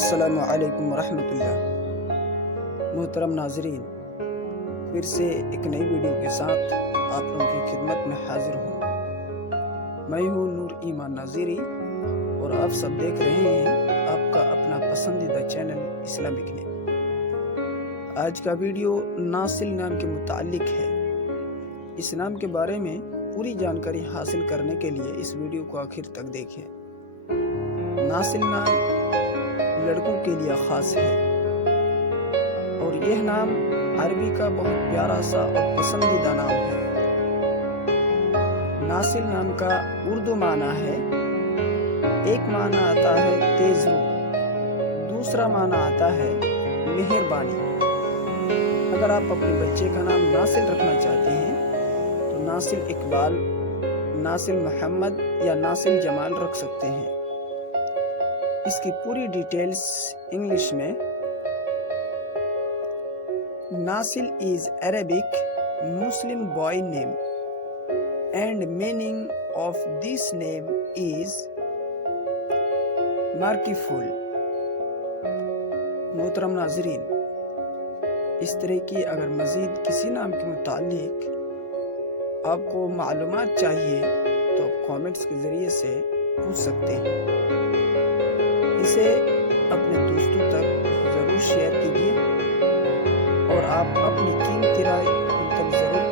السلام علیکم ورحمۃ اللہ۔ محترم ناظرین، پھر سے ایک نئی ویڈیو کے ساتھ آپ لوگوں کی خدمت میں حاضر ہوں۔ میں ہوں نور ایمان ناظری اور آپ سب دیکھ رہے ہیں آپ کا اپنا پسندیدہ چینل اسلامک نیب۔ آج کا ویڈیو ناصل نام کے متعلق ہے۔ اس نام کے بارے میں پوری جانکاری حاصل کرنے کے لیے اس ویڈیو کو آخر تک دیکھیں۔ ناصل نام لڑکوں کے لیے خاص ہے اور یہ نام عربی کا بہت پیارا سا اور پسندیدہ نام ہے۔ ناصل نام کا اردو معنی ہے، ایک معنی آتا ہے تیز رو، دوسرا معنی آتا ہے مہربانی۔ اگر آپ اپنے بچے کا نام ناصل رکھنا چاہتے ہیں تو ناصل اقبال، ناصل محمد یا ناصل جمال رکھ سکتے ہیں۔ اس کی پوری ڈیٹیلز انگلش میں۔ ناصل is Arabic Muslim boy name and meaning of this name is merciful۔ محترم ناظرین، اس طرح کی اگر مزید کسی نام کے متعلق آپ کو معلومات چاہیے تو آپ کامنٹس کے ذریعے سے پوچھ سکتے ہیں۔ اسے اپنے دوستوں تک ضرور شیئر کیجیے اور آپ اپنی قیمتی رائے ان تک ضرور